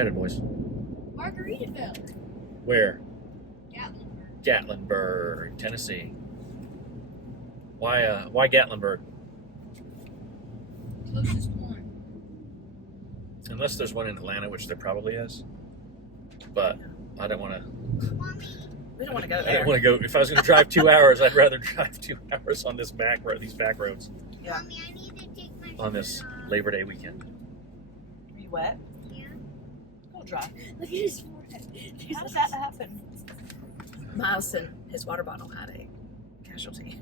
headed, boys? Margaritaville. Where? Gatlinburg. Gatlinburg, Tennessee. Why Gatlinburg? Closest one. Unless there's one in Atlanta, which there probably is. But I don't want to. We don't want to go I there. don't want to go. If I was going to drive 2 hours, I'd rather drive 2 hours on these back roads Yeah. Mommy, I need to take my on this shoes off. Labor Day weekend. Are you wet? Yeah. Go dry. Look at his forehead. How did that happen? Miles and his water bottle had a casualty.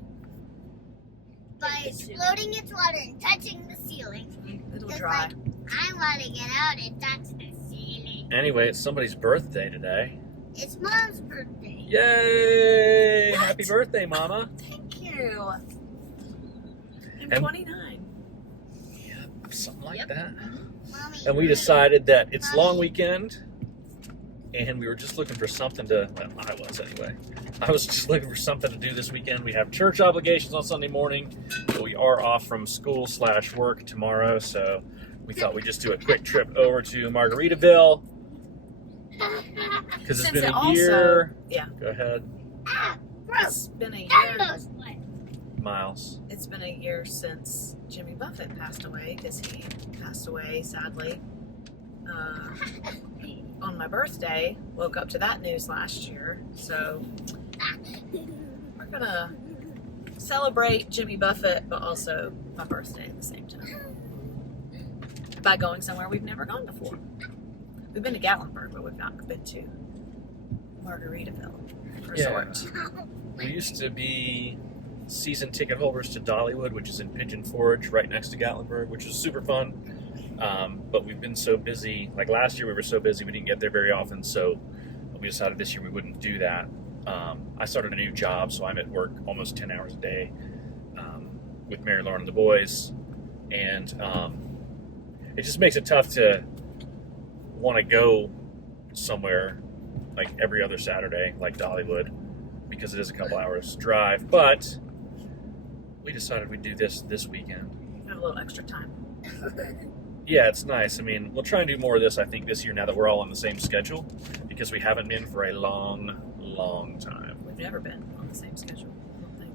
By exploding its water and touching the ceiling. It'll Just dry. like, I want to get out and touch the ceiling. Anyway, it's somebody's birthday today. It's Mom's birthday. Yay! What? Happy birthday, Mama. Thank you. I'm And- 29. Yeah, something like Yep. that. Mommy, And we decided that it's long weekend, and we were just looking for something to. Well, I was anyway. I was just looking for something to do this weekend. We have church obligations on Sunday morning, but we are off from school/work tomorrow, so we thought we'd just do a quick trip over to Margaritaville because it's Since been it a also- year. Yeah. Go ahead, Ah, gross. It's been a year. Elmo's what? Miles. It's been a year since Jimmy Buffett passed away because he passed away sadly on my birthday. Woke up to that news last year, so we're gonna celebrate Jimmy Buffett, but also my birthday at the same time by going somewhere we've never gone before. We've been to Gatlinburg, but we've not been to Margaritaville Resort. We used to be season ticket holders to Dollywood, which is in Pigeon Forge, right next to Gatlinburg, which was super fun. But we've been so busy. Like last year, we were so busy we didn't get there very often. So we decided this year we wouldn't do that. I started a new job, so I'm at work almost 10 hours a day with Mary Lauren and the boys, and it just makes it tough to want to go somewhere like every other Saturday, like Dollywood, because it is a couple hours drive. But we decided we'd do this weekend. Have a little extra time. Yeah, it's nice. I mean, we'll try and do more of this, I think, this year now that we're all on the same schedule, because we haven't been for a long time. We've never been on the same schedule, I don't think.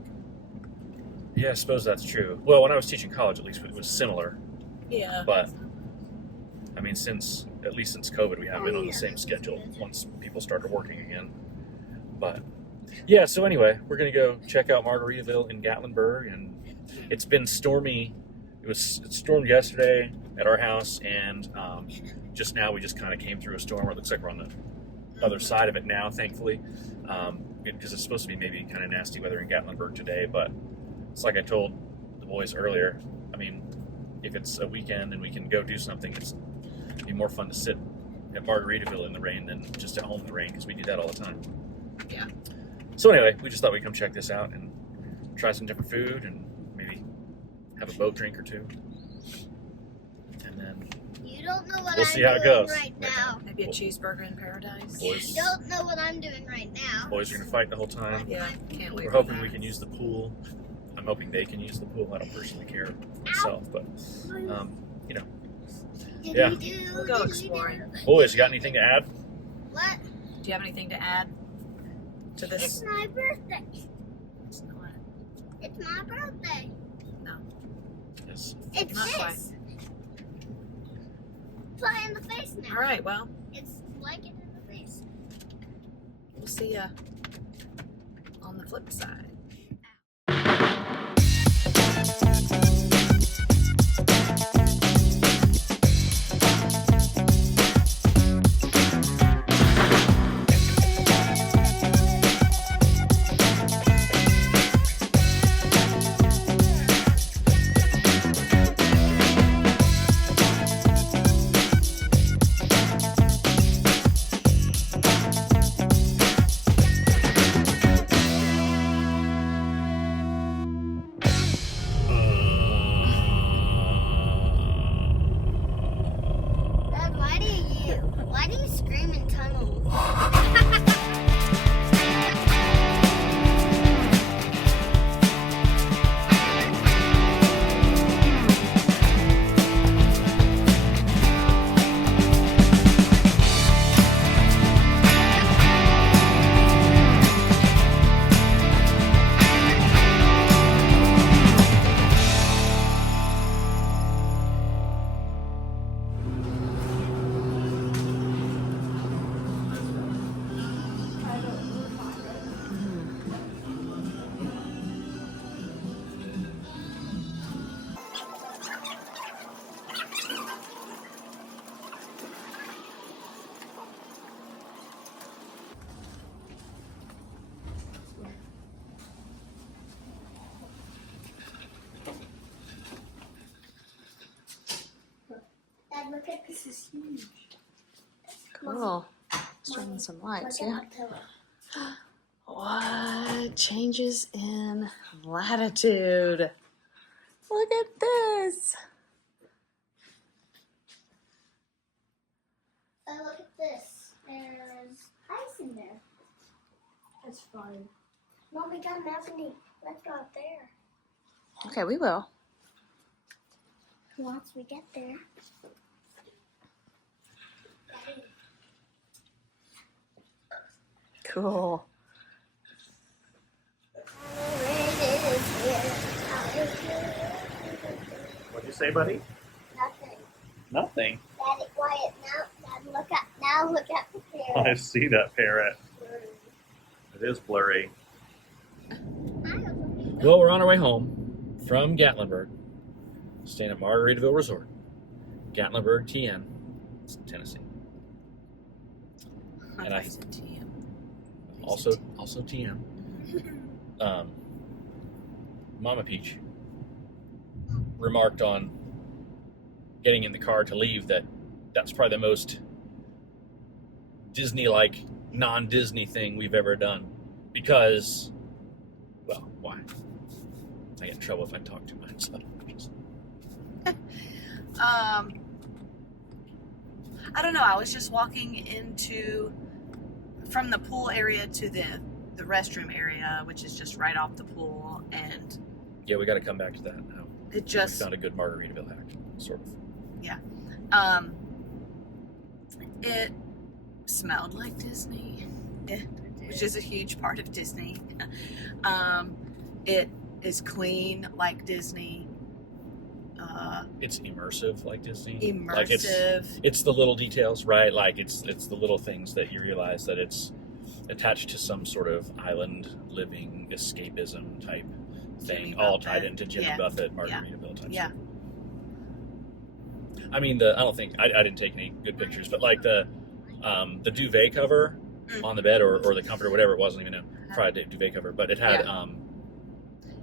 Yeah, I suppose that's true. Well, when I was teaching college, at least, it was similar. Yeah. But, I mean, at least since COVID, we haven't been on the same schedule once people started working again. But, yeah, so anyway, we're going to go check out Margaritaville in Gatlinburg, and it's been stormy. It stormed yesterday at our house, and just now we just kind of came through a storm. It looks like we're on the other side of it now, thankfully, because it's supposed to be maybe kind of nasty weather in Gatlinburg today. But it's like I told the boys earlier. I mean, if it's a weekend and we can go do something, it'd be more fun to sit at Margaritaville in the rain than just at home in the rain, because we do that all the time. Yeah. So anyway, we just thought we'd come check this out and try some different food and maybe have a boat drink or two. And then You don't know what We'll I'm see how it doing goes. right now. Maybe a cheeseburger in paradise. Boys. You don't know what I'm doing right now. boys are going to fight the whole time. Yeah, can't wait We're for hoping that. we can use the pool. I'm hoping they can use the pool. I don't personally care myself, but you know. Yeah. We'll go exploring. Boys, you got anything to add? What? Do you have anything to add to It's this? my birthday. It's not. It's my birthday. No. Yes. It's Not quite. this. Fly in the face now. All right, well, It's like it in the face. we'll see ya on the flip side. Look at this is huge. Cool. Let's turn on some lights, Look yeah. at the pillow. What? Changes in latitude. Look at this. Oh, look at this. There's ice in there. That's fun. Mom, we got Melanie. Let's go out there. Okay, we will. Once we get there. Cool. What'd you say, buddy? Nothing. Nothing. Daddy, quiet now. Dad, look at the parrot. I see that parrot. It is blurry. Well, we're on our way home from Gatlinburg, staying at Margaritaville Resort, Gatlinburg, TN, Tennessee. I And thought you said TM. Also TM. Mama Peach remarked on getting in the car to leave that that's probably the most Disney-like, non-Disney thing we've ever done. Because, well, why? I get in trouble if I talk too much. So just... I don't know. I was just walking from the pool area to the restroom area, which is just right off the pool, and Yeah, we got to come back to that now. it just We found a good Margaritaville hack, sort of. it smelled like Disney, which is a huge part of Disney. It is clean like Disney. It's immersive like Disney. Immersive. Like it's the little details, right? Like it's the little things that you realize that it's attached to some sort of island living escapism type thing, Jimmy all Buffett. tied into Jimmy Yeah. Buffett, Margaritaville type Yeah. stuff. I mean, I don't think I didn't take any good pictures, but like the duvet cover on the bed or the comforter, whatever it was, I don't even know. Probably a duvet cover, but it had Yeah.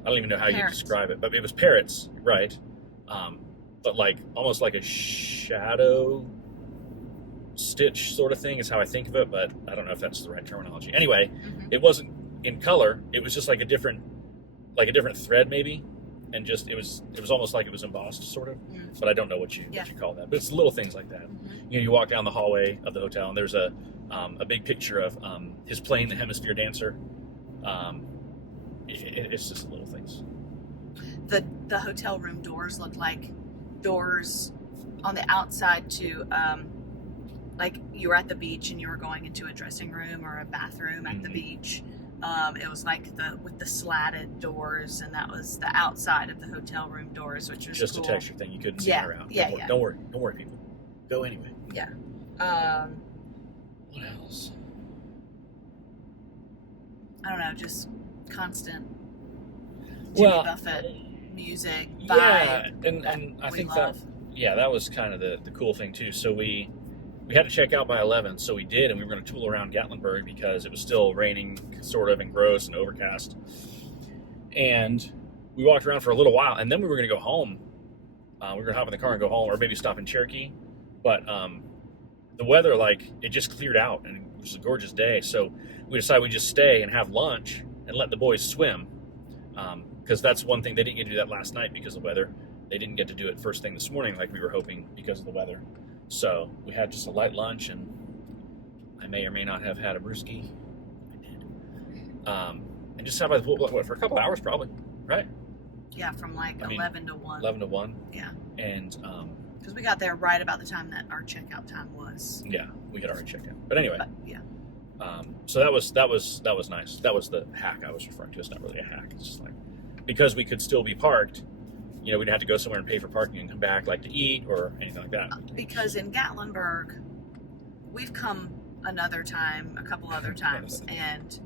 I don't even know how you Parrots. describe it, but it was parrots, right? But like almost like a shadow stitch sort of thing is how I think of it, but I don't know if that's the right terminology. Anyway, it wasn't in color; it was just like a different thread maybe, and just it was almost like it was embossed, sort of. But I don't know what you call that. But it's little things like that. You know, you walk down the hallway of the hotel, and there's a big picture of his playing the Hemisphere Dancer. It's just little things. The hotel room doors look like doors on the outside to like you were at the beach and you were going into a dressing room or a bathroom at the beach. It was like with the slatted doors, and that was the outside of the hotel room doors, which was Just cool. a texture thing. You couldn't see Yeah, around. yeah, Don't worry, people. Go anyway. What else? I don't know, just constant Well, Jimmy Buffett music vibe. Yeah, and I we think love. that was kind of the cool thing too. So we had to check out by 11, so we did, and we were going to tool around Gatlinburg because it was still raining, sort of, and gross and overcast. And we walked around for a little while, and then we were going to go home. We were going to hop in the car and go home, or maybe stop in Cherokee. But the weather, like, it just cleared out, and it was a gorgeous day. So we decided we'd just stay and have lunch and let the boys swim. Because that's one thing, they didn't get to do that last night because of the weather. They didn't get to do it first thing this morning like we were hoping because of the weather. So we had just a light lunch, and I may or may not have had a brewski. I did. And just sat by the pool, what, for a couple hours probably, right? Yeah, from like 11 to 1. 11 to 1. Yeah. And Because we got there right about the time that our checkout time was. yeah, we had already checked out. But anyway, Yeah. so that was nice. That was the hack I was referring to. It's not really a hack. It's just like, because we could still be parked, you know, we didn't have to go somewhere and pay for parking and come back like to eat or anything like that. Because in Gatlinburg, we've come a couple other times, and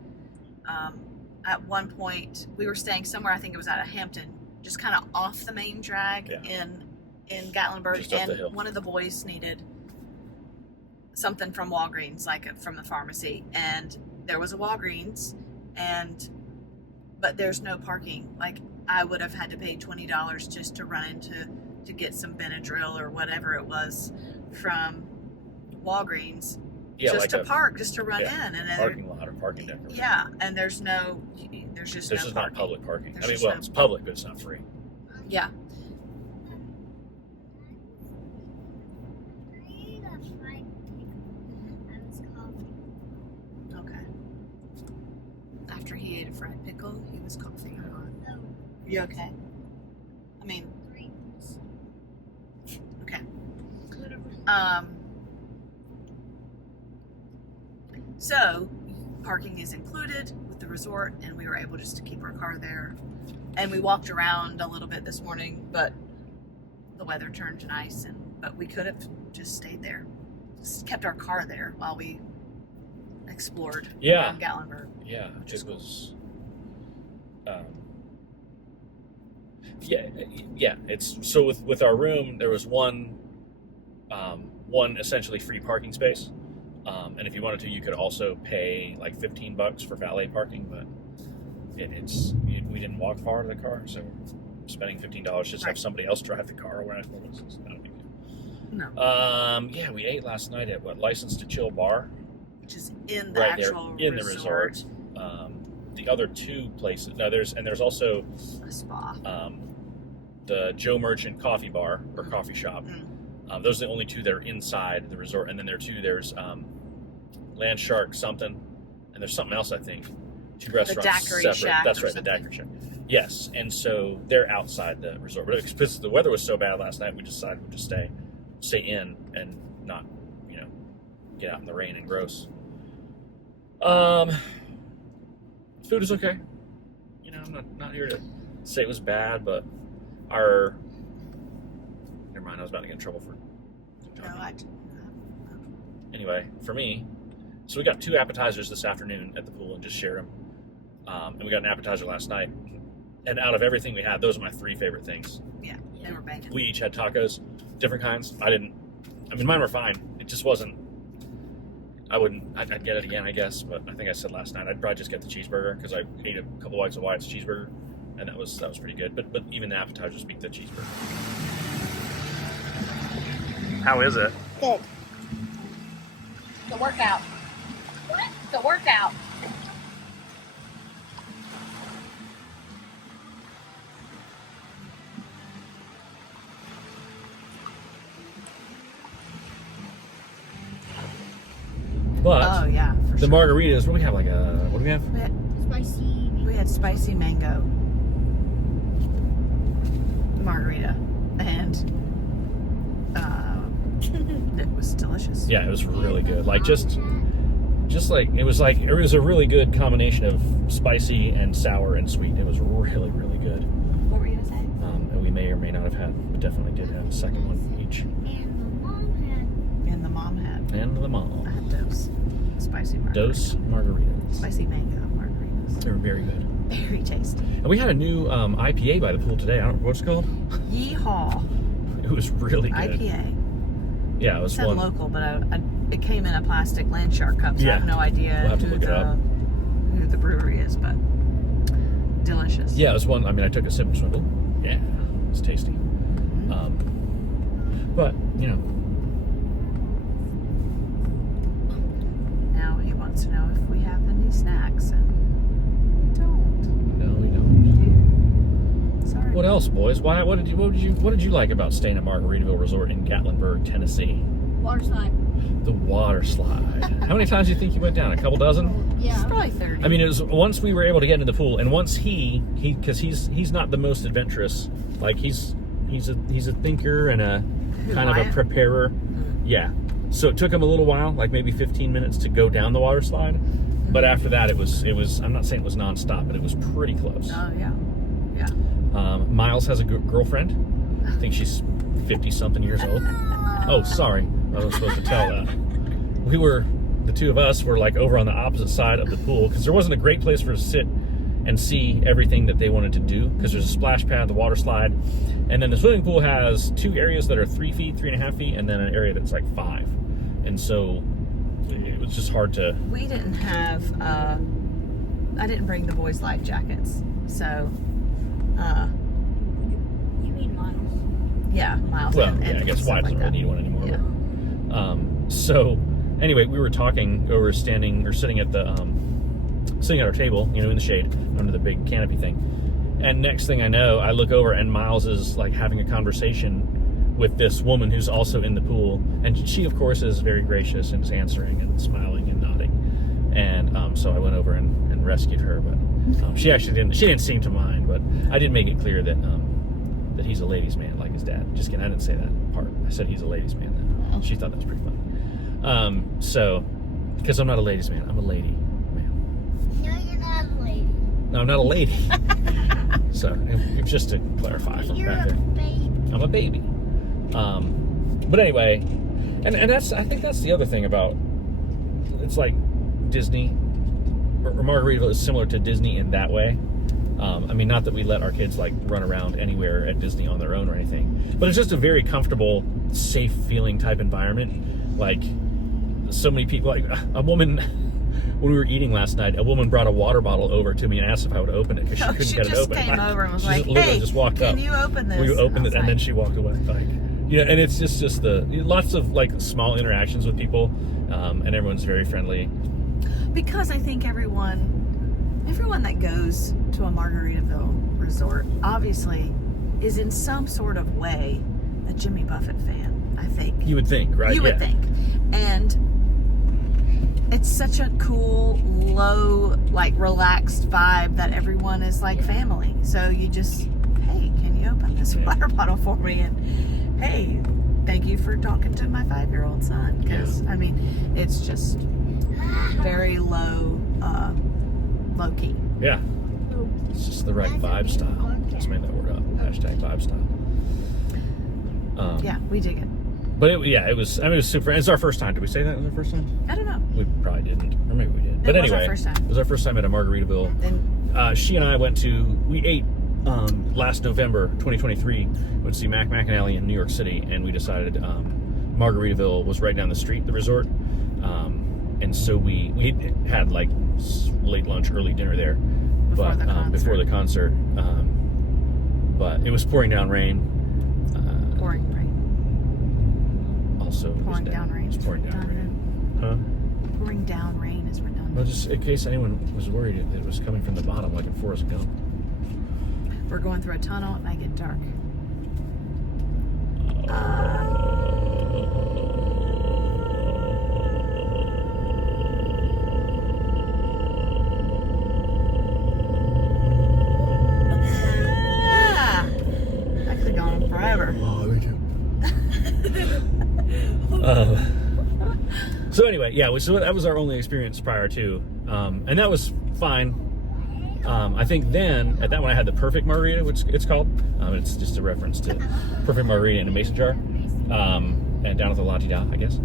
at one point we were staying somewhere, I think it was out of Hampton, just kind of off the main drag in Gatlinburg, Just up the hill. and one of the boys needed something from Walgreens, like from the pharmacy, and there was a Walgreens, but there's no parking. Like, I would have had to pay $20 just to run to get some Benadryl or whatever it was from Walgreens Yeah, just like to a park, just to run yeah, in, and then parking lot or parking deck. yeah, and there's just This no is parking. not public parking. There's I mean, just well, no it's public, but it's not free. Yeah. Okay. After he ate a fried pickle, he was coughing a lot. You okay? I mean, okay. So parking is included with the resort, and we were able just to keep our car there. And we walked around a little bit this morning, but the weather turned nice, but we could have just stayed there, just kept our car there while we explored around Gatlinburg. Yeah, it was. It's so with our room, there was one essentially free parking space, and if you wanted to, you could also pay like $15 for valet parking, but we didn't walk far to the car, so spending $15 just to have somebody else drive the car around was not a big deal. No. Yeah, we ate last night at License to Chill bar, Which is in the right actual there in the resort. The other two places, there's also a spa. The Joe Merchant coffee bar or coffee shop. Mm. Those are the only two that are inside the resort, and then there's Land Shark something, and there's something else, I think. Two restaurants Daiquiri separate. Shack That's or right, the Daiquiri Shack. Yes, and so they're outside the resort. But because the weather was so bad last night, we decided we'd just stay in and not, get out in the rain and gross. Food is okay. I'm not here to say it was bad, but never mind, I was about to get in trouble for talking. Anyway, for me, so we got 2 appetizers this afternoon at the pool and just share them. And we got an appetizer last night. And out of everything we had, those are my 3 favorite things. Yeah, they were banging. We each had tacos, different kinds. Mine were fine. It just wasn't, I'd get it again, I guess, but I think I said last night, I'd probably just get the cheeseburger because I ate a couple bites of Wyatt's cheeseburger, and that was pretty good. But even the appetizers beat the cheeseburger. How is it? Good. The workout. What? The workout. But Oh yeah, for the sure. margaritas, what do we have? What do we have? Spicy. We had spicy mango margarita, and it was delicious. Yeah, it was really good. It was a really good combination of spicy and sour and sweet. It was really, really good. What were you gonna say? And we may or may not have had, but definitely did have a second one each. And the mom had. And the mom. I had those spicy margaritas. Dose margaritas. Spicy mango margaritas. They were very good. Very tasty. And we had a new IPA by the pool today. I don't know what's it called. Yeehaw. It was really good. IPA. Yeah, it was It said one. local, but it came in a plastic Land Shark cup, so I Yeah. have no idea We'll have to look it up. who the brewery is, but delicious. Yeah, it was one. I took a sip and went, "Oh, yeah, it's tasty." But Now he wants to know if we have any snacks, and we don't. no, we don't. Sorry. What else, boys? What did you like about staying at Margaritaville Resort in Gatlinburg, Tennessee? Water slide. The water slide. How many times do you think you went down? A couple dozen? It's Yeah. probably 30. It was once we were able to get into the pool, and once because he's not the most adventurous. Like he's a thinker and a kind of a Wyatt? preparer. Yeah. So it took him a little while, like maybe 15 minutes to go down the water slide. But after that, it was. I'm not saying it was nonstop, but it was pretty close. Oh yeah, yeah. Miles has a girlfriend. I think she's 50-something years old. Oh, sorry. I was supposed to tell that. The 2 of us were like over on the opposite side of the pool because there wasn't a great place for us to sit and see everything that they wanted to do because there's a splash pad, the water slide, and then the swimming pool has 2 areas that are 3 feet, 3.5 feet, and then an area that's like 5. And so it was just hard to. We didn't have. I didn't bring the boys' life jackets, so. You mean Miles? Yeah, Miles. Well, and yeah, I guess stuff Wyatt like doesn't that. really need one anymore. Yeah. So anyway, we were talking over sitting at the sitting at our table, in the shade under the big canopy thing. And next thing I know, I look over and Miles is like having a conversation with this woman who's also in the pool, and she of course is very gracious and is answering and smiling and nodding. And so I went over and rescued her, but she didn't seem to mind. But I did make it clear that that he's a ladies' man like his dad. Just kidding, I didn't say that part. I said he's a ladies' man then. She thought that was pretty funny. So because I'm not a ladies' man, I'm a lady man. No, you're not a lady. No, I'm not a lady. So just to clarify from You're back a there, baby. I'm a baby. But anyway, and I think that's the other thing about, it's like Disney or Margaritaville is similar to Disney in that way. I mean, not that we let our kids like run around anywhere at Disney on their own or anything, but it's just a very comfortable, safe feeling type environment. Like so many people, like a woman, when we were eating last night, a woman brought a water bottle over to me and asked if I would open it because she couldn't get it open. She just came over and was she like, literally "Hey, just walked can up. you open this?" We opened it and like, then she walked away. Like, and it's just the lots of like small interactions with people, and everyone's very friendly. because I think everyone that goes to a Margaritaville resort obviously is in some sort of way a Jimmy Buffett fan. I think You would think, right? you would think, and it's such a cool, low, like relaxed vibe that everyone is like family. So you just, hey, can you open this water bottle for me? And hey, thank you for talking to my 5-year-old son. Because I mean, it's just very low key. Yeah. It's just the right vibe style. Just made that word up. Hashtag vibe style. Yeah, we dig it. But it was super. It's our first time. Did we say that was our first time? I don't know. We probably didn't, or maybe we did. But It was anyway, our first time. it was our first time at a Margaritaville. Then She and I we ate last November 2023. Went to see Mac McAnally in New York City, and we decided Margaritaville was right down the street, the resort. And so we had like late lunch, early dinner there, before the concert. But it was pouring down rain. pouring rain. Also, Pouring down rain. It's pouring down rain. Huh? Pouring down rain is redundant. Well, just in case anyone was worried that it was coming from the bottom, like in Forrest Gump. We're going through a tunnel. It might get dark. That could have gone on forever. Oh, me too. So anyway, yeah, so that was our only experience prior to, and that was fine. I think then, at that one, I had the Perfect Margarita, which it's called. It's just a reference to Perfect Margarita in a mason jar, and down at the La Di Da, I guess.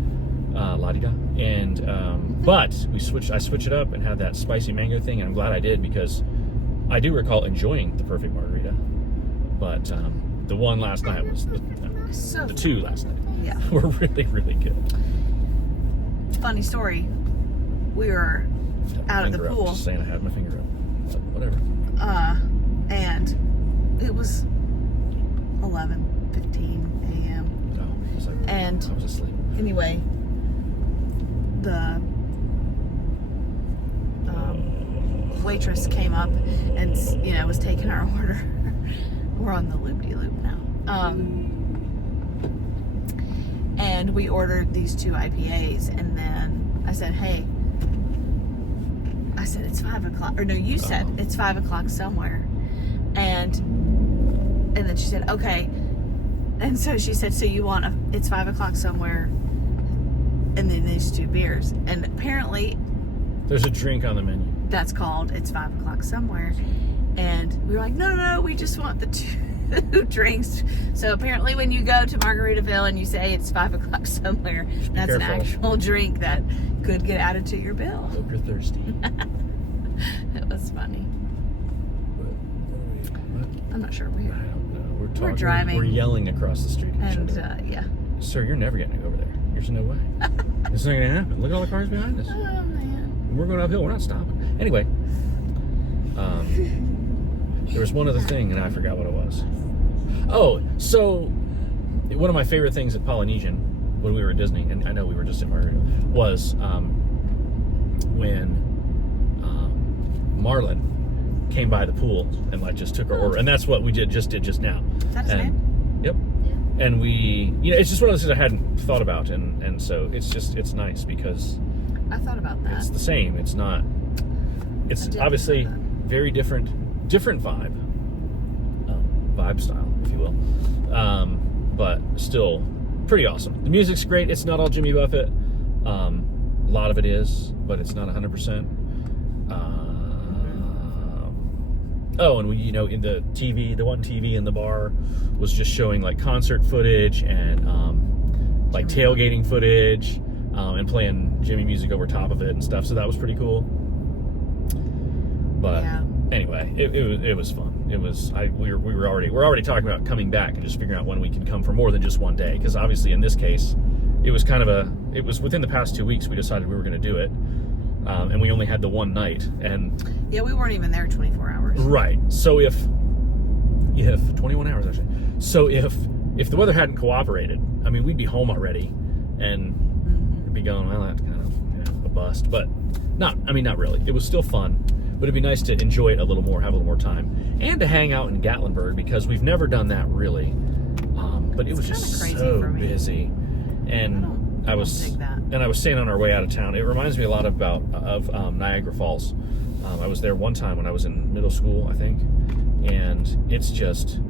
La Di Da. And, but I switched it up and had that spicy mango thing, and I'm glad I did, because I do recall enjoying the Perfect Margarita. But the one last night was, the two last night were really, really good. Funny story. We were out at the pool. Just saying I had my finger up. But whatever. And it was 11:15 a.m. No, And I was asleep. anyway, the waitress came up and was taking our order. We're on the loop-de-loop now. And we ordered these 2 IPAs, and then I said, hey, it's 5 o'clock. Or no, you said it's 5 o'clock somewhere. And then she said, okay. And so she said, so you want it's 5 o'clock somewhere, and then these 2 beers. And apparently there's a drink on the menu. That's called it's 5 o'clock somewhere. And we were like, no, we just want the 2 drinks. So apparently when you go to Margaritaville and you say it's 5 o'clock somewhere, that's an actual drink that could get added to your bill. Hope you're thirsty. It was funny. I'm not sure. I don't know. We're talking. We're driving. We're yelling across the street at each And other. yeah. Sir, you're never getting over there. There's no way. It's not gonna happen. Look at all the cars behind us. Oh man. We're going uphill. We're not stopping. Anyway, there was one other thing, and I forgot what it was. Oh, so one of my favorite things at Polynesian when we were at Disney, and I know we were just in Margaritaville, was when Marlon came by the pool and like just took her order, and that's what we just did just now. Is that his And, name? Yep. And we, it's just one of those things I hadn't thought about, and so it's nice because I thought about that. it's the same. It's not. It's I did obviously think about very different vibe style, if you will, but still pretty awesome. The music's great. It's not all Jimmy Buffett. A lot of it is, but it's not 100%. Oh, and we, in the TV, the one TV in the bar was just showing like concert footage and like tailgating footage and playing Jimmy music over top of it and stuff. So that was pretty cool. But anyway, it was fun. We're already talking about coming back and just figuring out when we can come for more than just one day. Because obviously in this case, it was within the past 2 weeks we decided we were going to do it. And we only had the one night, and we weren't even there 24 hours. Right. So if 21 hours actually. So if the weather hadn't cooperated, I mean, we'd be home already, and it'd be going, well, that's kind of a bust. But not really. It was still fun, but it'd be nice to enjoy it a little more, have a little more time, and to hang out in Gatlinburg because we've never done that really. But it was just so busy, and I was staying on our way out of town. It reminds me a lot of Niagara Falls. I was there one time when I was in middle school, I think, and it's just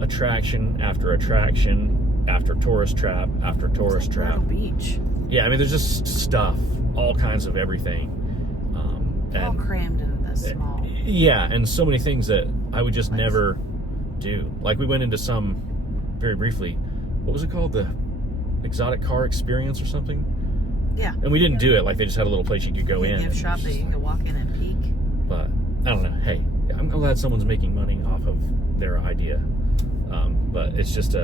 attraction after attraction after tourist trap after tourist trap. Myrtle Beach. Yeah, I mean, there's just stuff, all kinds of everything. All crammed into this small. Yeah, and so many things that I would just never do. Like we went into some, very briefly, what was it called? The exotic car experience or something? Yeah. And we didn't do it. Like they just had a little place you could go in. Gift shop that you could walk in and peek. But I don't know. Hey, I'm glad someone's making money off of their idea. But it's just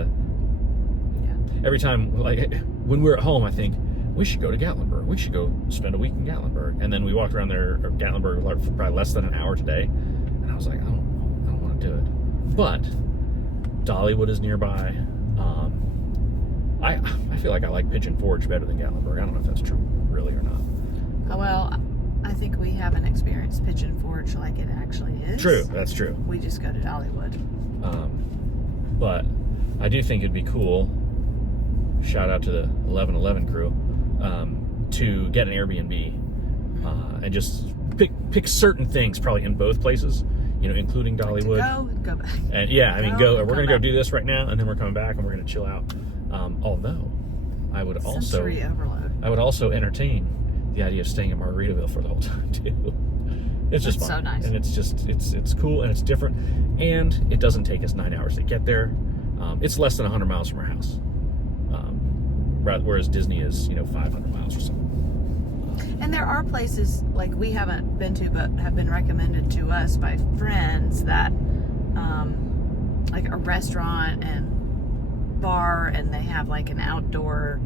every time, like when we're at home, I think we should go to Gatlinburg. We should go spend a week in Gatlinburg. And then we walked around there, or Gatlinburg, like for probably less than an hour today. And I was like, I don't want to do it. But Dollywood is nearby. I feel like I like Pigeon Forge better than Gatlinburg. I don't know if that's true, really, or not. Oh, well, I think we haven't experienced Pigeon Forge like it actually is. True, that's true. We just go to Dollywood. But I do think it'd be cool, shout out to the 1111 crew, to get an Airbnb and just pick certain things probably in both places, including Dollywood. Go and go back. And we're going to go do this right now, and then we're coming back and we're going to chill out. Although I would also entertain the idea of staying in Margaritaville for the whole time too. It's just fun. So nice. And it's just it's cool and it's different, and it doesn't take us 9 hours to get there. It's less than 100 miles from our house, whereas Disney is 500 miles or something. And there are places like we haven't been to but have been recommended to us by friends that like a restaurant and bar, and they have like an outdoor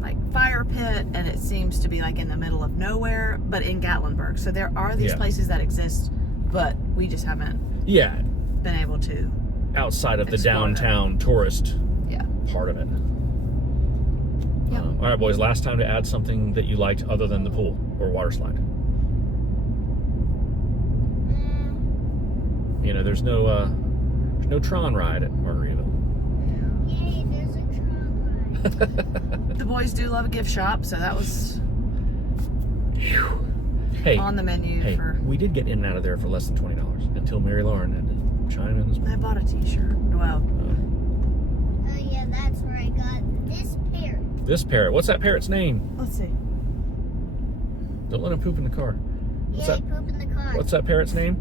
like fire pit, and it seems to be like in the middle of nowhere but in Gatlinburg. So there are these places that exist, but we just haven't been able to outside of the downtown tourist part of it. All right, boys, last time to add something that you liked other than the pool or water slide. There's no Tron ride at Margaritaville. Yay, there's a Tron ride. The boys do love a gift shop, so that was on the menu. We did get in and out of there for less than $20 until Mary Lauren had to chime in this morning. I bought a t-shirt. Well, oh yeah, that's where I got this parrot. This parrot. What's that parrot's name? let's see. Don't let him poop in the car. Poop in the car. What's that parrot's name?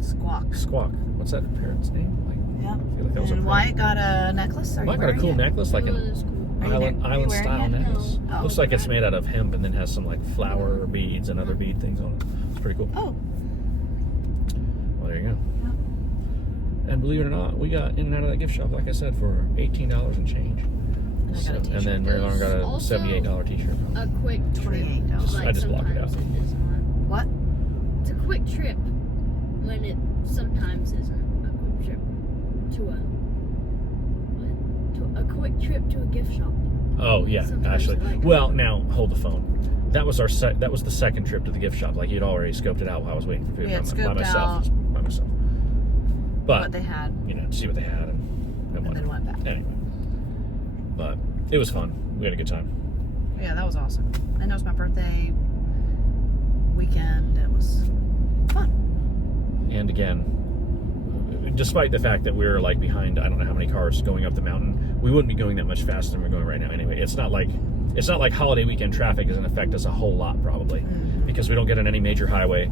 Squawk. Squawk. What's that parrot's name? Yeah. I feel like that was And Wyatt got a necklace. Wyatt got a cool necklace, like an island style necklace. Oh, Looks like it's made out of hemp and then has some like flower beads and other bead things on it. It's pretty cool. Oh. Well, there you go. Yeah. And believe it or not, we got in and out of that gift shop, like I said, for $18 and change. And then Mary Lauren got a $78 t-shirt. A quick trip. $28. I just blocked it out. What? It's a quick trip when it sometimes isn't a quick trip to a A quick trip to a gift shop. Oh yeah, Sometimes actually. I like Well, now hold the phone. That was that was the second trip to the gift shop. Like you'd already scoped it out while I was waiting for food We had by scoped myself. out By myself. what But they had, you know, to see what they had and and then went back. anyway. But it was fun. We had a good time. Yeah, that was awesome. And it was my birthday weekend. It was fun. And again, despite the fact that we were like behind, I don't know how many cars going up the mountain, we wouldn't be going that much faster than we're going right now anyway. It's not like holiday weekend traffic doesn't affect us a whole lot probably, because we don't get on any major highway.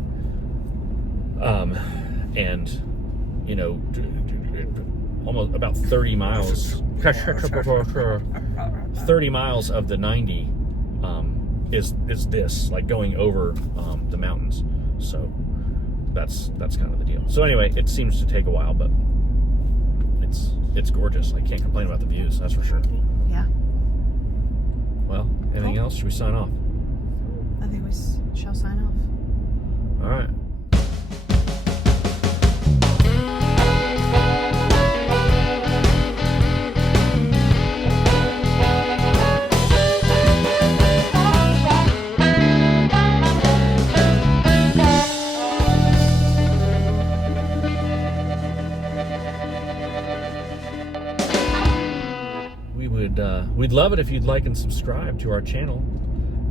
And you know, almost about 30 miles 30 miles of the 90 is this, like going over the mountains. So that's kind of the deal. So anyway, it seems to take a while, but it's gorgeous. I can't complain about the views, that's for sure. Yeah. Well, anything else? Should we sign off? I think we shall sign off. All right. We'd love it if you'd like and subscribe to our channel,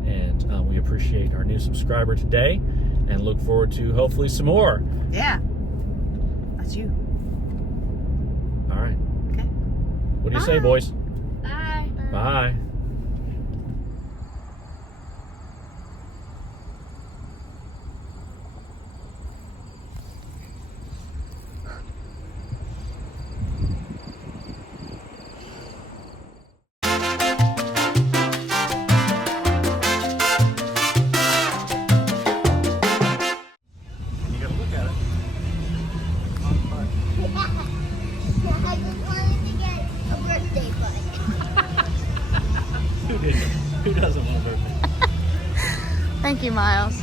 and we appreciate our new subscriber today and look forward to hopefully some more. Yeah. That's you. All right. Okay. What do you say, boys? Bye. Bye. You gotta look at it. I just wanted to get a birthday bud. Who didn't? Who doesn't want a birthday? Thank you, Miles.